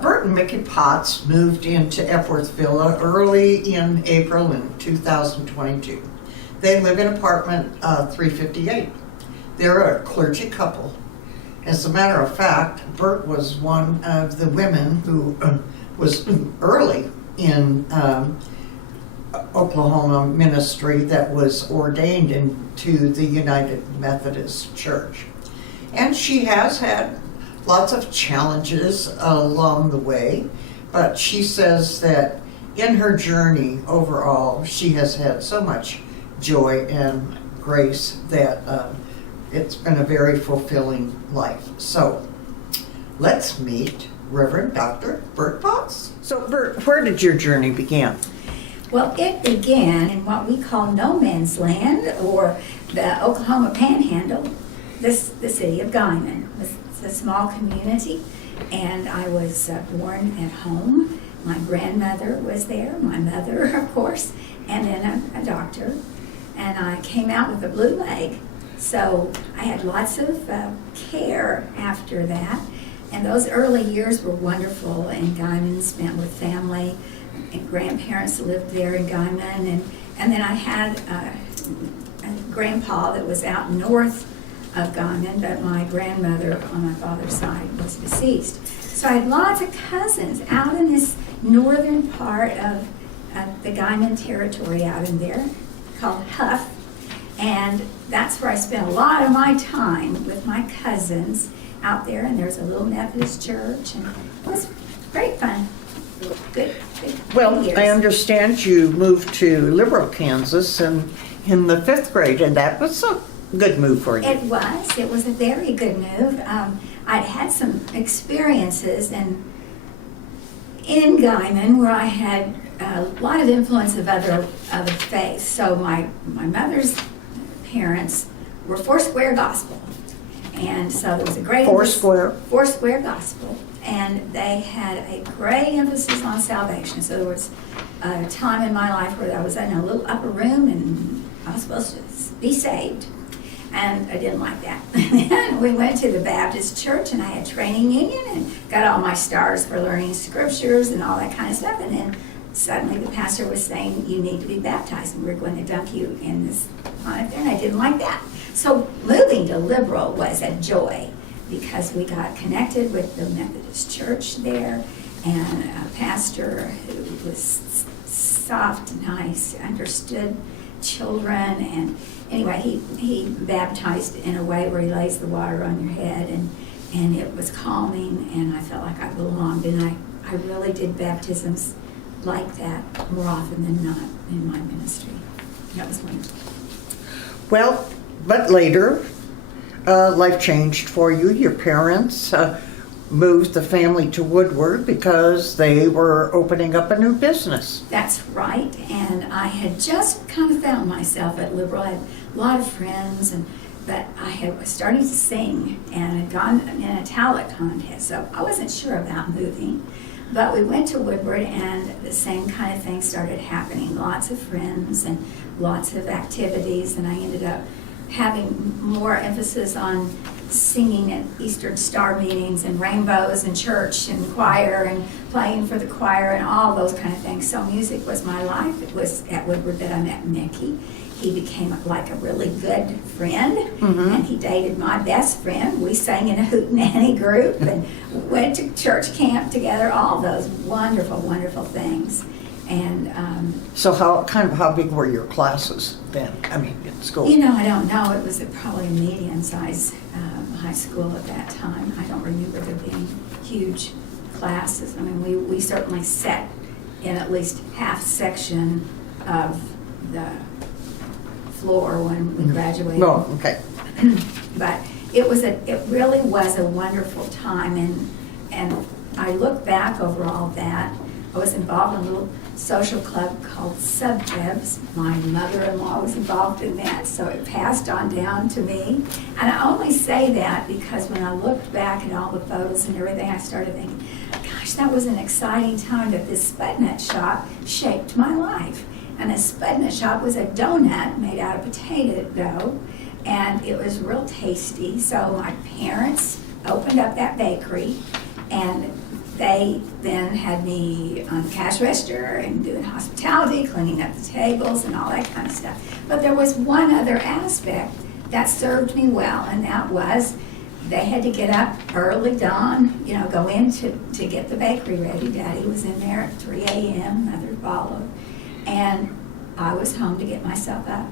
Bert and Mickey Potts moved into Epworth Villa early in April in 2022. They live in apartment 358. They're a clergy couple. As a matter of fact, Bert was one of the women who was early in Oklahoma ministry that was ordained into the United Methodist Church. And she has had lots of challenges along the way, but she says that in her journey overall, she has had so much joy and grace that it's been a very fulfilling life. So let's meet Reverend Dr. Bert Potts. So Bert, where did your journey begin? Well, it began in what we call no man's land, or the Oklahoma Panhandle, the city of Guyman. It's a small community, and I was born at home. My grandmother was there, my mother, of course, and then a doctor. And I came out with a blue leg, so I had lots of care after that. And those early years were wonderful in Guyman, spent with family. And grandparents lived there in Guyman, and then I had a grandpa that was out north of Guyman, but my grandmother on my father's side was deceased. So I had lots of cousins out in this northern part of the Guyman territory out in there, called Huff, and that's where I spent a lot of my time with my cousins out there, and there's a little Methodist church, and it was great fun. Good Well, years. I understand you moved to Liberal, Kansas in the 5th grade, and that was a good move for you. It was a very good move. I'd had some experiences in Guyman where I had a lot of influence of other faiths. So my mother's parents were Foursquare Gospel, and so there was a great Foursquare Gospel. And they had a great emphasis on salvation. So there was a time in my life where I was in a little upper room and I was supposed to be saved. And I didn't like that. And we went to the Baptist church, and I had training union and got all my stars for learning scriptures and all that kind of stuff. And then suddenly the pastor was saying, you need to be baptized, and we're going to dunk you in this pond there. And I didn't like that. So moving to Liberal was a joy, because we got connected with the Methodist church there, and a pastor who was soft, nice, understood children, and anyway, he baptized in a way where he lays the water on your head, and it was calming, and I felt like I belonged, and I really did baptisms like that more often than not in my ministry. That was wonderful. Well, but later, life changed for you. Your parents moved the family to Woodward because they were opening up a new business. That's right, and I had just kind of found myself at Liberal. I had a lot of friends, but I was starting to sing and had gone in a talent contest, so I wasn't sure about moving. But we went to Woodward, and the same kind of thing started happening. Lots of friends and lots of activities, and I ended up having more emphasis on singing at Eastern Star meetings and rainbows and church and choir and playing for the choir and all those kind of things. So music was my life. It was at Woodward that I met Mickey. He became like a really good friend, and he dated my best friend. We sang in a hootenanny group and went to church camp together, all those wonderful, wonderful things. And so how big were your classes then? I mean, in school? You know, I don't know. It was probably a medium-sized high school at that time. I don't remember there being huge classes. I mean, we certainly sat in at least half section of the floor when we graduated. Oh, okay. But it really was a wonderful time, and I look back over all that. I was involved in a little social club called Sub-Debs. My mother-in-law was involved in that, so it passed on down to me. And I only say that because when I looked back at all the photos and everything, I started thinking, gosh, that was an exciting time, that this Spudnut shop shaped my life. And a Spudnut shop was a donut made out of potato dough, and it was real tasty. So my parents opened up that bakery, and they then had me on the cash register and doing hospitality, cleaning up the tables and all that kind of stuff. But there was one other aspect that served me well, and that was they had to get up early dawn, go in to get the bakery ready. Daddy was in there at 3 a.m., Mother followed. And I was home to get myself up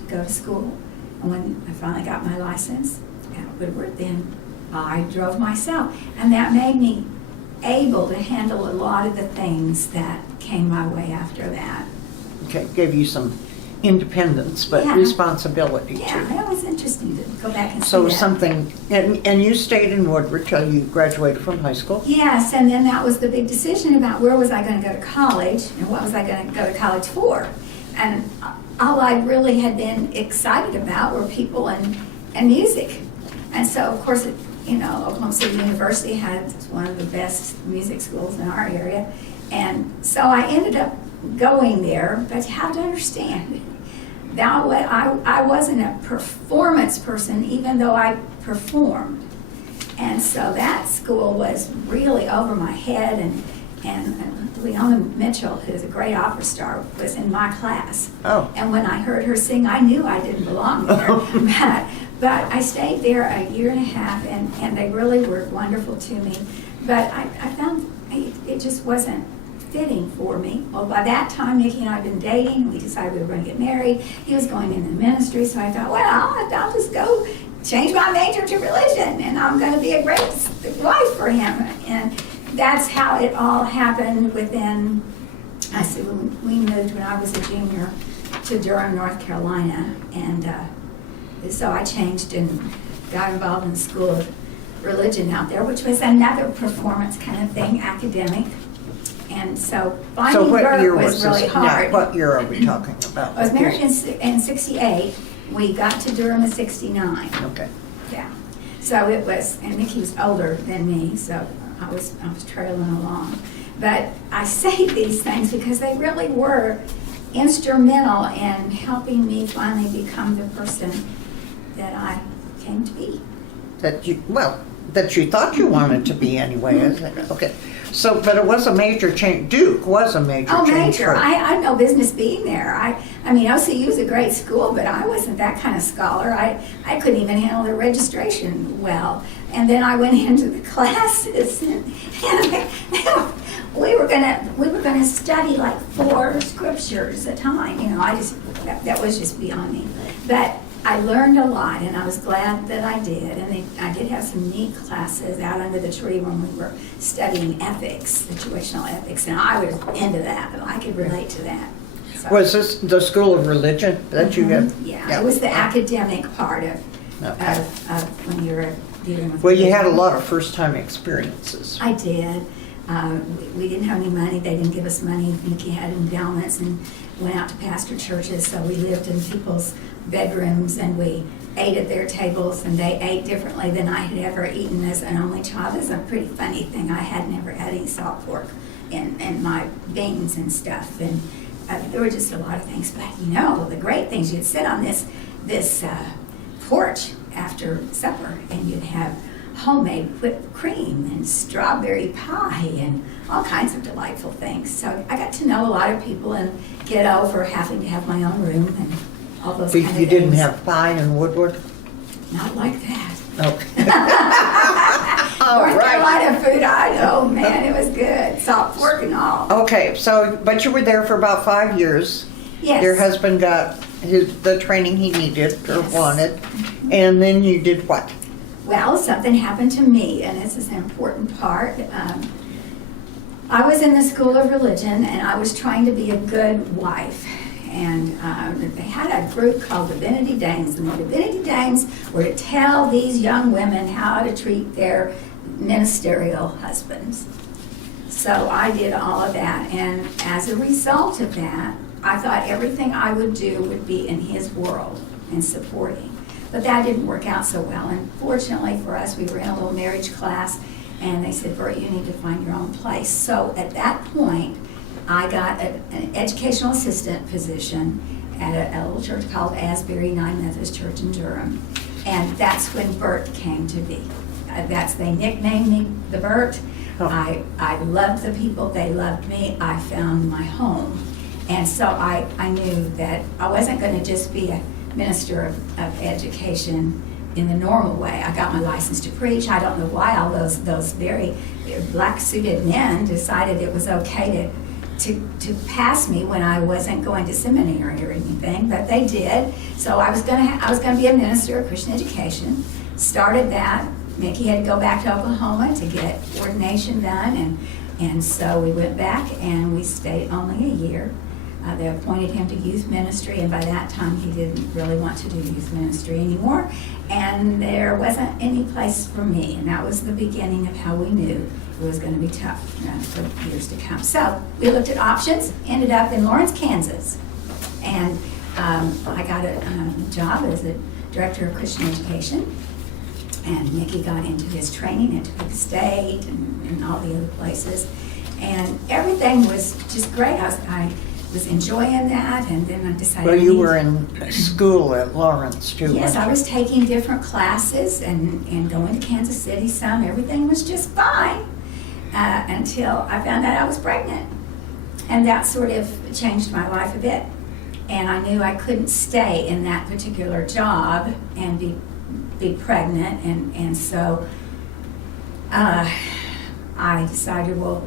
to go to school. And when I finally got my license at Woodward, then I drove myself. And that made me able to handle a lot of the things that came my way after that. Okay, gave you some independence, but Yeah. responsibility too. Yeah, that was interesting to go back and see So that. something, and you stayed in Woodward till you graduated from high school? Yes, and then that was the big decision about where was I going to go to college and what was I going to go to college for. And all I really had been excited about were people and music. And so, of course, Oklahoma City University had one of the best music schools in our area. And so I ended up going there, but you have to understand, that I wasn't a performance person, even though I performed. And so that school was really over my head, and Leona Mitchell, who's a great opera star, was in my class. Oh. And when I heard her sing, I knew I didn't belong there. But I stayed there a year and a half, and they really were wonderful to me. But I found it just wasn't fitting for me. Well, by that time, Nikki and I had been dating. We decided we were going to get married. He was going into the ministry, so I thought, well, I'll just go change my major to religion, and I'm going to be a great wife for him. And that's how it all happened within, we moved when I was a junior to Durham, North Carolina. And so I changed and got involved in the School of Religion out there, which was another performance kind of thing, academic. And so finding work was really hard. What year are we talking about? I was married in 68. We got to Durham in 69. Okay. Yeah. So it was, and Nikki was older than me, so I was trailing along. But I say these things because they really were instrumental in helping me finally become the person that I came to be. That you thought you wanted to be anyway, isn't it? Okay. So, but it was a major change. Duke was a major change. Oh, major. For I had no business being there. I mean, OCU is a great school, but I wasn't that kind of scholar. I couldn't even handle the registration well. And then I went into the classes, and we were gonna study like 4 scriptures at a time. That was just beyond me. But I learned a lot, and I was glad that I did. And I did have some neat classes out under the tree when we were studying ethics, situational ethics, and I was into that. I could relate to that. So, Was this the School of Religion that you had? Yeah, it was the academic part of Okay. when you're dealing with. Well, you had a lot of first-time experiences. I did. We didn't have any money. They didn't give us money. Nikki had endowments and went out to pastor churches, so we lived in people's bedrooms, and we ate at their tables, and they ate differently than I had ever eaten as an only child. It's a pretty funny thing. I had never had any salt pork in my beans and stuff, and there were just a lot of things. But the great things, you'd sit on this porch after supper, and you'd have homemade whipped cream and strawberry pie and all kinds of delightful things. So I got to know a lot of people and get over having to have my own room and all those kind of things. You didn't have pie in Woodward? Not like that. Okay. All North right. Carolina food, I know, man, it was good. Salt pork and all. Okay, but you were there for about 5 years. Yes. Your husband got the training he needed or Yes. wanted, and then you did what? Well, something happened to me, and this is an important part. I was in the School of Religion, and I was trying to be a good wife. And they had a group called Divinity Dames, and the Divinity Dames were to tell these young women how to treat their ministerial husbands. So I did all of that, and as a result of that, I thought everything I would do would be in his world and supporting. But that didn't work out so well, and fortunately for us, we were in a little marriage class, and they said, Bert, you need to find your own place. So at that point, I got an educational assistant position at a little church called Asbury Nine Methodist Church in Durham, and that's when Bert came to be. They nicknamed me the Bert. I loved the people, they loved me, I found my home. And so I knew that I wasn't going to just be a minister of education in the normal way. I got my license to preach. I don't know why all those very black-suited men decided it was okay to pass me when I wasn't going to seminary or anything, but they did. So I was going to be a minister of Christian education. Started that. Mickey had to go back to Oklahoma to get ordination done, and so we went back and we stayed only a year. They appointed him to youth ministry, and by that time he didn't really want to do youth ministry anymore, and there wasn't any place for me, and that was the beginning of how we knew it was going to be tough for years to come. So we looked at options, ended up in Lawrence, Kansas, and I got a job as a director of Christian education, and Mickey got into his training at Topeka State and all the other places, and everything was just great. I was enjoying that, and then I decided. Well, you were in school at Lawrence too. Yes, I was taking different classes and going to Kansas City some. Everything was just fine until I found out I was pregnant, and that sort of changed my life a bit. And I knew I couldn't stay in that particular job and be pregnant, and so I decided, well,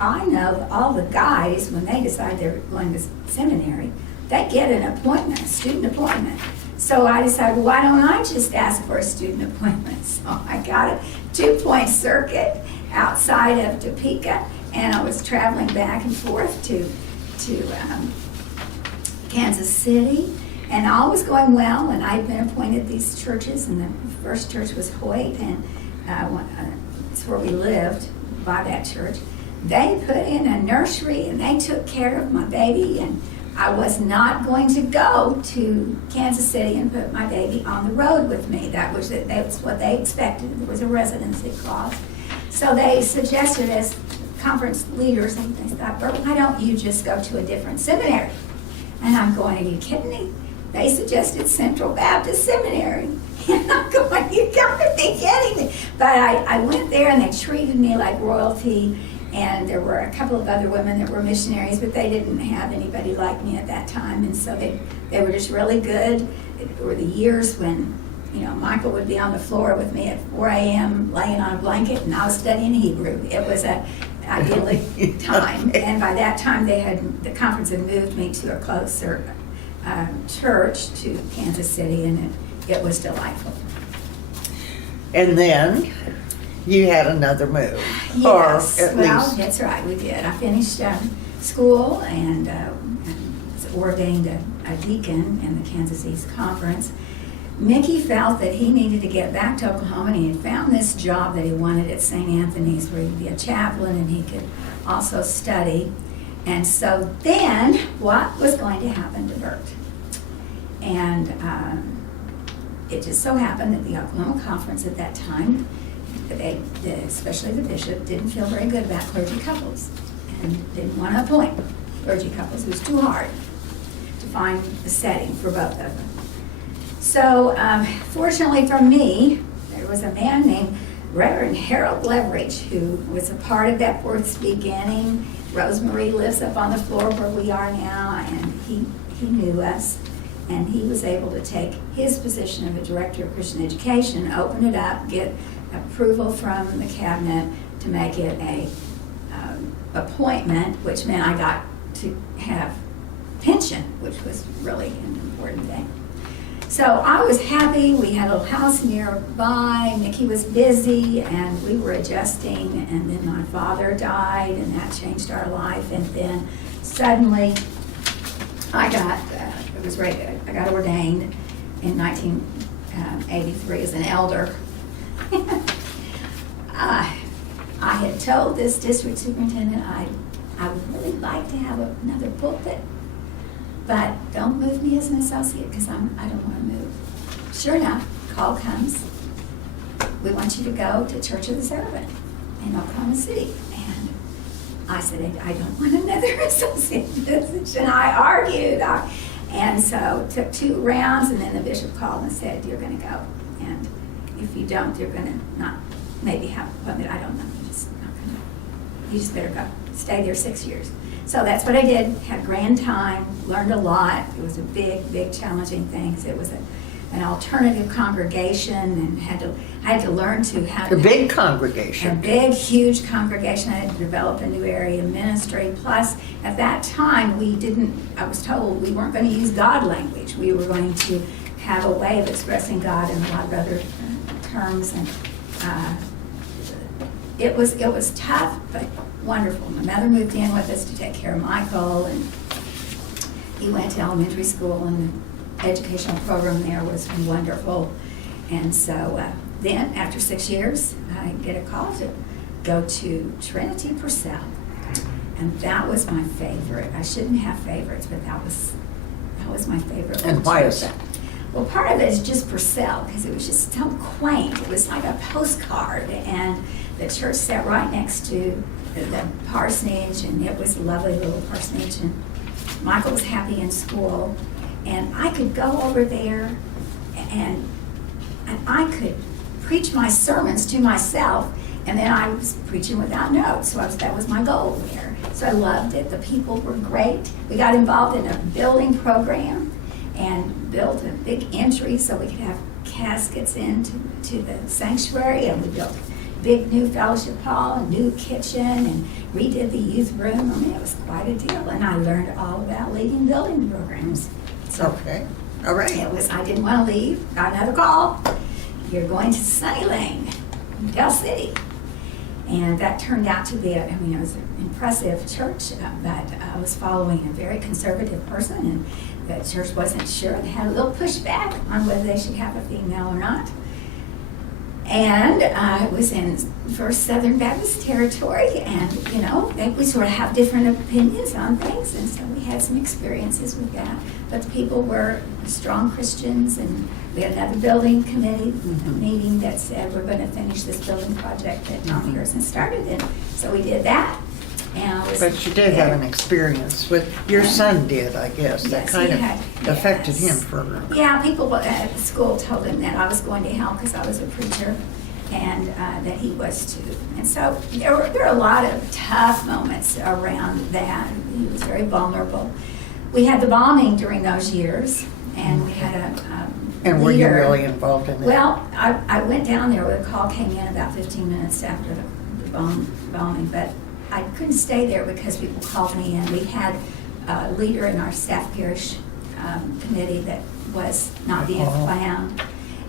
I know all the guys, when they decide they're going to seminary, they get an appointment, a student appointment. So I decided, why don't I just ask for a student appointment? So I got a 2-point circuit outside of Topeka, and I was traveling back and forth to Kansas City, and all was going well, and I'd been appointed these churches, and the first church was Hoyt, and it's where we lived, by that church. They put in a nursery, and they took care of my baby, and I was not going to go to Kansas City and put my baby on the road with me. That's what they expected. There was a residency clause. So they suggested, as conference leaders, and they thought, Bert, why don't you just go to a different seminary? And I'm going, are you kidding me? They suggested Central Baptist Seminary. And I'm going, you gotta be kidding me. But I went there, and they treated me like royalty. And there were a couple of other women that were missionaries, but they didn't have anybody like me at that time. And so they were just really good. It were the years when, Michael would be on the floor with me at 4 a.m. laying on a blanket, and I was studying Hebrew. It was an idyllic time. And by that time, the conference had moved me to a closer church to Kansas City, and it was delightful. And then you had another move. Yes, or at least. That's right, we did. I finished school and was ordained a deacon in the Kansas East Conference. Mickey felt that he needed to get back to Oklahoma, and he had found this job that he wanted at St. Anthony's, where he'd be a chaplain and he could also study. And so then, what was going to happen to Bert? And it just so happened that the Oklahoma Conference at that time, especially the bishop, didn't feel very good about clergy couples and didn't want to appoint clergy couples. It was too hard to find a setting for both of them. So fortunately for me, there was a man named Reverend Harold Leverage, who was a part of Epworth's beginning. Rosemary lives up on the floor where we are now, and he knew us. And he was able to take his position of a director of Christian education, open it up, get approval from the cabinet to make it a appointment, which meant I got to have pension, which was really an important thing. So I was happy. We had a little house nearby. Mickey was busy, and we were adjusting. And then my father died, and that changed our life. And then suddenly, I got ordained in 1983 as an elder. I had told this district superintendent I would really like to have another pulpit, but don't move me as an associate because I don't want to move. Sure enough, call comes. We want you to go to Church of the Servant in Oklahoma City. And I said, I don't want another associate position. I argued. And so took 2 rounds, and then the bishop called and said, you're going to go. And if you don't, you're going to not maybe have an appointment. I don't know. you just better go. Stay there 6 years. So that's what I did. Had a grand time, learned a lot. It was a big, big challenging thing. 'Cause it was an alternative congregation, and I had to learn how to. A big congregation. A big, huge congregation. I had to develop a new area of ministry. Plus, at that time, I was told we weren't going to use God language. We were going to have a way of expressing God in a lot of other terms. And it was tough, but wonderful. My mother moved in with us to take care of Michael, and he went to elementary school, and the educational program there was wonderful. And so then, after 6 years, I get a call to go to Trinity Purcell. And that was my favorite. I shouldn't have favorites, but that was my favorite. And why is that? Well, part of it is just Purcell, because it was just so quaint. It was like a postcard, and the church sat right next to the parsonage, and it was a lovely little parsonage. And Michael was happy in school, and I could go over there, and I could preach my sermons to myself, and then I was preaching without notes. So that was my goal there. So I loved it. The people were great. We got involved in a building program and built a big entry so we could have caskets into the sanctuary, and we built a big new fellowship hall, a new kitchen, and redid the youth room. I mean, it was quite a deal, and I learned all about leading building programs. So okay, all right. I didn't want to leave. Got another call. You're going to Sunny Lane, Del City. And that turned out to be, it was an impressive church, but I was following a very conservative person, and the church wasn't sure. They had a little pushback on whether they should have a female or not. And it was in First Southern Baptist territory, and we sort of have different opinions on things, and so we had some experiences with that. But the people were strong Christians, and we had another building committee meeting that said we're going to finish this building project that Tom Harrison started, and so we did that. But you did have an experience with, your son did, I guess, that kind of affected him for. Yeah, people at school told him that I was going to hell because I was a preacher, and that he was too. And so there were a lot of tough moments around that. He was very vulnerable. We had the bombing during those years, and we had a and were you really involved in that? Well, I went down there where the call came in about 15 minutes after the bombing, but I couldn't stay there because people called me, and we had a leader in our staff parish committee that was not being found,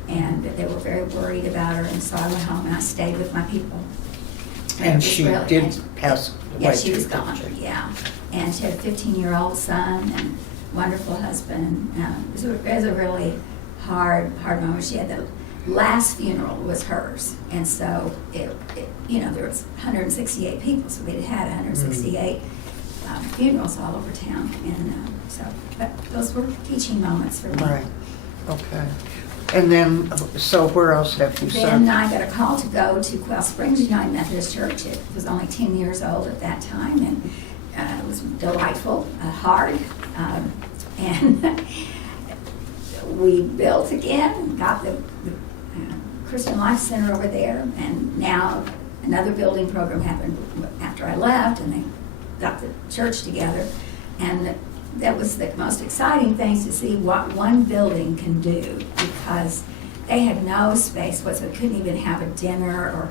and they were very worried about her, and so I went home and I stayed with my people. And she did pass away. Yeah, she was gone, yeah. And she had a 15-year-old son and wonderful husband. It was a really hard moment. She had the last funeral was hers, and so there was 168 people, so we had 168 funerals all over town, and those were teaching moments for me. Right. Okay. And then, so where else have you served? Then I got a call to go to Quail Springs United Methodist Church. It was only 10 years old at that time, and it was delightful, hard, and we built again, got the Christian Life Center over there, and now another building program happened after I left, and they got the church together, and that was the most exciting thing, to see what one building can do, because they had no space, so they couldn't even have a dinner, or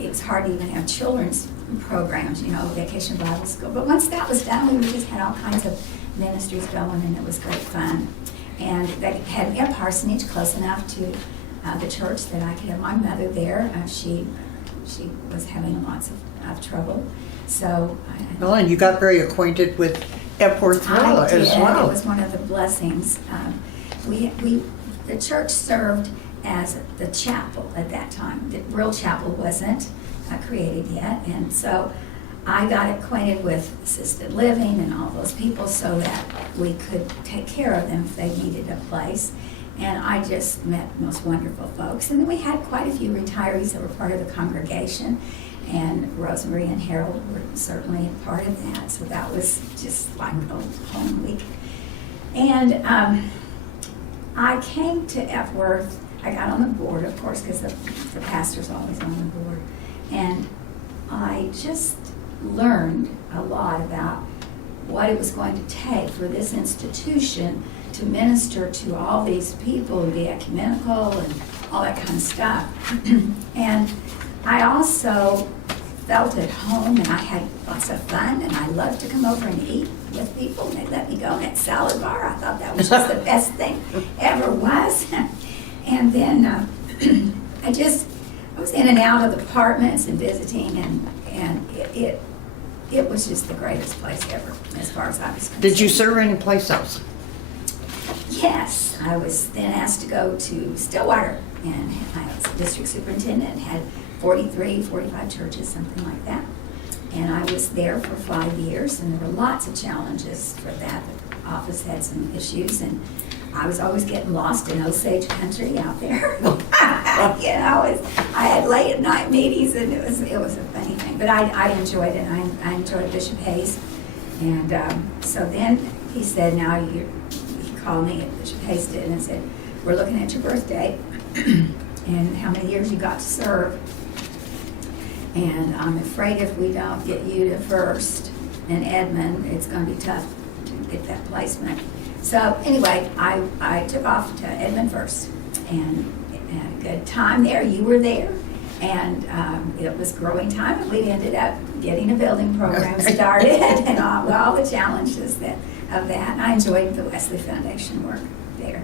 it was hard to even have children's programs, Vacation Bible School. But once that was done, we just had all kinds of ministries going, and it was great fun. And they had a parsonage close enough to the church that I could have my mother there. She was having lots of trouble, so. Well, and you got very acquainted with Epworth as well. It was one of the blessings. The church served as the chapel at that time. The real chapel wasn't created yet, and so I got acquainted with assisted living and all those people so that we could take care of them if they needed a place. And I just met the most wonderful folks. And then we had quite a few retirees that were part of the congregation, and Rosemary and Harold were certainly a part of that. So that was just like a home week. And I came to Epworth. I got on the board, of course, because the pastor's always on the board. And I just learned a lot about what it was going to take for this institution to minister to all these people and be ecumenical and all that kind of stuff. And I also felt at home, and I had lots of fun, and I loved to come over and eat with people, and they let me go in that salad bar. I thought that was just the best thing ever was. And then I was in and out of the apartments and visiting, and it was just the greatest place ever, as far as I was concerned. Did you serve any place else? Yes, I was then asked to go to Stillwater, and I was district superintendent and had 45 churches, something like that. And I was there for 5 years, and there were lots of challenges for that. The office had some issues, and I was always getting lost in Osage country out there. I had late at night meetings, and it was a funny thing. But I enjoyed it. I enjoyed Bishop Hayes, and so then he said, he called me, Bishop Hayes did, and said, "We're looking at your birthday and how many years you got to serve. And I'm afraid if we don't get you to first in Edmond, it's going to be tough to get that placement." So anyway, I took off to Edmond first, and had a good time there. You were there, and it was growing time, and we ended up getting a building program started, and all the challenges of that. And I enjoyed the Wesley Foundation work there.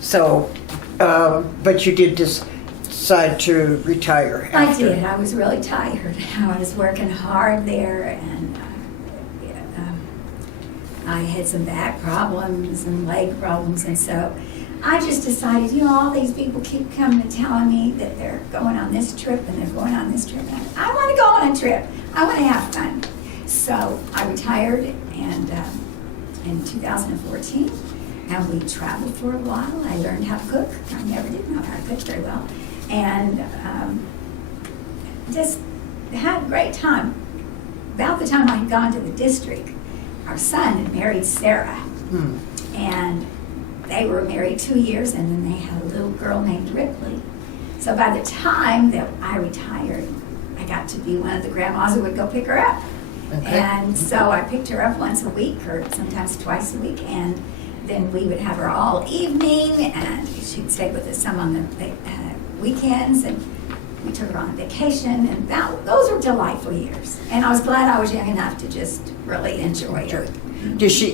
So, but you did decide to retire after. I did. I was really tired. I was working hard there, and I had some back problems and leg problems, and so I just decided, all these people keep coming and telling me that they're going on this trip and they're going on this trip. And I want to go on a trip. I want to have fun. So I retired and in 2014, and we traveled for a while. I learned how to cook. I never did know how to cook very well. And just had a great time. About the time I had gone to the district, our son had married Sarah. And they were married 2 years, and then they had a little girl named Ripley. So by the time that I retired, I got to be one of the grandmas who would go pick her up. Okay. And so I picked her up once a week, or sometimes twice a week, and then we would have her all evening, and she'd stay with us some on the weekends, and we took her on vacation, and those were delightful years. And I was glad I was young enough to just really enjoy it. Is she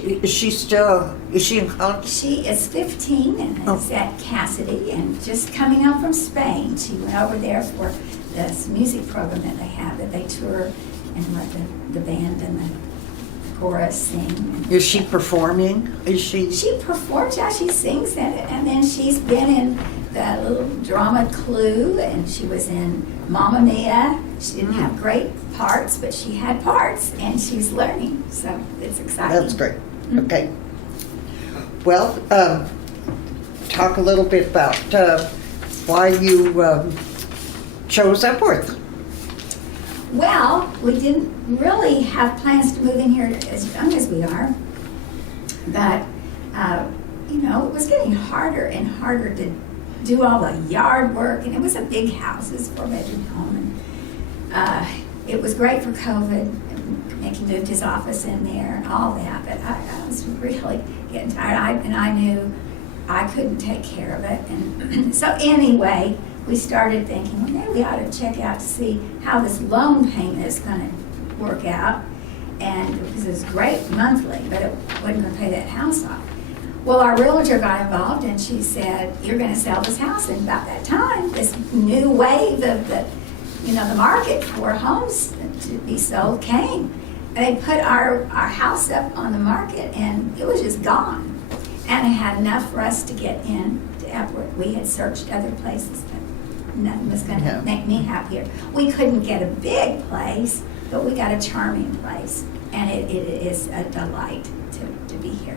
in college? She is 15 and is at Cassidy, and just coming up from Spain. She went over there for this music program that they have, that they tour and let the band and the chorus sing. Is she performing? She performs, yeah, she sings in it, and then she's been in the little drama Clue, and she was in Mamma Mia. She didn't have great parts, but she had parts, and she's learning, so it's exciting. That's great. Okay. Well, talk a little bit about why you chose Epworth. Well, we didn't really have plans to move in here as young as we are, but it was getting harder and harder to do all the yard work, and it was a big house. It was a 4-bedroom home, and it was great for COVID, and Mickey moved his office in there and all that, but I was really getting tired, and I knew I couldn't take care of it, and so anyway, we started thinking, well, maybe we ought to check out to see how this loan payment is going to work out, and because it was great monthly, but it wasn't going to pay that house off. Well, our realtor got involved, and she said, "You're going to sell this house." And about that time, this new wave of the market for homes to be sold came. And they put our house up on the market, and it was just gone. And it had enough for us to get in to Epworth. We had searched other places, but nothing was going to make me happier. We couldn't get a big place, but we got a charming place, and it is a delight to be here.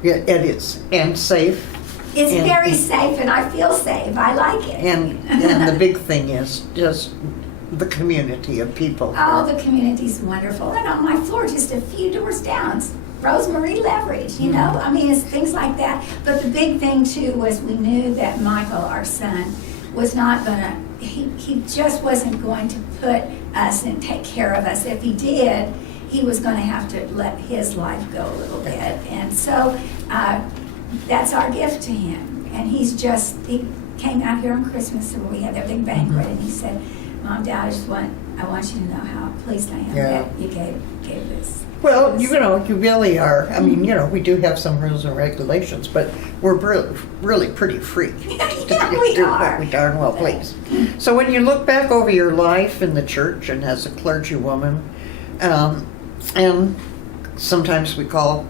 Yeah, it is, and safe. It's very safe, and I feel safe. I like it. And the big thing is just the community of people. Oh, the community's wonderful. And on my floor, just a few doors down, Rosemary Leverage, I mean, it's things like that. But the big thing, too, was we knew that Michael, our son, was not gonna, he just wasn't going to put us and take care of us. If he did, he was gonna have to let his life go a little bit. And so, that's our gift to him. And he came out here on Christmas, and we had that big banquet, and he said, Mom, Dad, I want you to know how pleased I am that you gave this. Well, you really are. I mean, we do have some rules and regulations, but we're really pretty free. Yeah, we do are. what we darn well please. So when you look back over your life in the church and as a clergywoman, and sometimes we call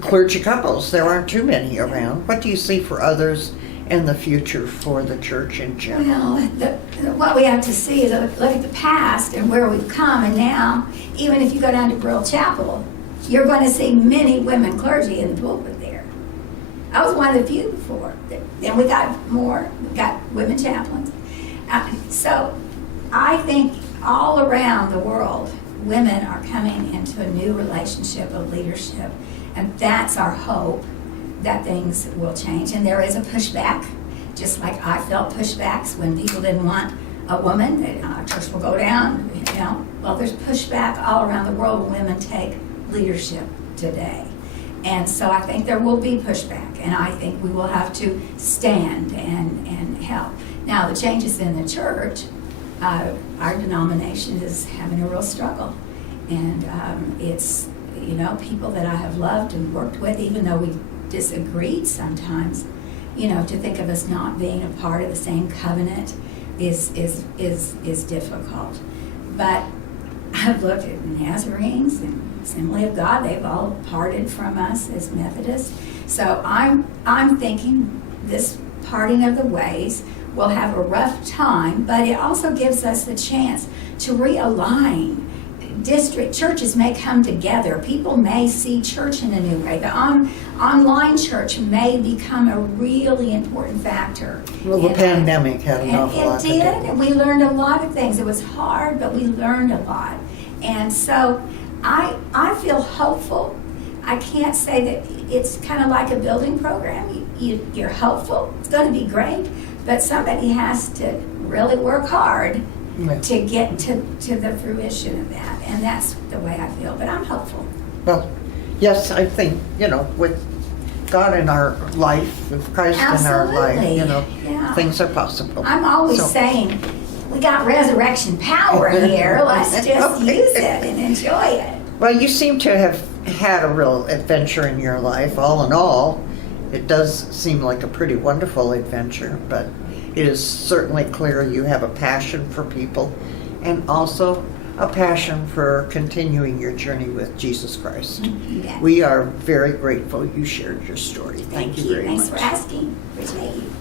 clergy couples, there aren't too many around. What do you see for others in the future for the church in general? Well, what we have to see is look at the past and where we've come, and now, even if you go down to Brill Chapel, you're going to see many women clergy in the pulpit there. I was one of the few before, and we got more. We got women chaplains. So I think all around the world, women are coming into a new relationship of leadership, and that's our hope, that things will change. And there is a pushback, just like I felt pushbacks when people didn't want a woman, that our church will go down, Well, there's pushback all around the world when women take leadership today. And so I think there will be pushback, and I think we will have to stand and help. Now, the changes in the church, our denomination is having a real struggle. And it's, people that I have loved and worked with, even though we disagreed sometimes, to think of us not being a part of the same covenant is difficult. But I've looked at Nazarenes and Assembly of God, they've all parted from us as Methodists. So I'm thinking this parting of the ways will have a rough time, but it also gives us the chance to realign. District churches may come together. People may see church in a new way. The online church may become a really important factor. Well, the pandemic had an awful lot to do. It did, and we learned a lot of things. It was hard, but we learned a lot. And so I feel hopeful. I can't say that it's kind of like a building program. You're hopeful. It's going to be great, but somebody has to really work hard to get to the fruition of that. And that's the way I feel, but I'm hopeful. Well, yes, I think, with God in our life, with Christ in our life, things are possible. I'm always saying, we got resurrection power here. Let's just use it and enjoy it. Well, you seem to have had a real adventure in your life. All in all, it does seem like a pretty wonderful adventure, but it is certainly clear you have a passion for people and also a passion for continuing your journey with Jesus Christ. Yeah. We are very grateful you shared your story. Thank you very much. Thanks for asking. Appreciate you.